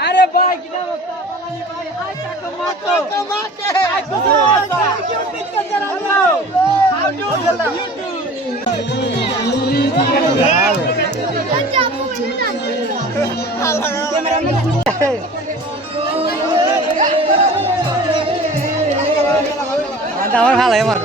আরে ভাই কি অবস্থা বালানি ভাই আই টাকা মাতো টাকা মাতে আই আমার ভালো আমার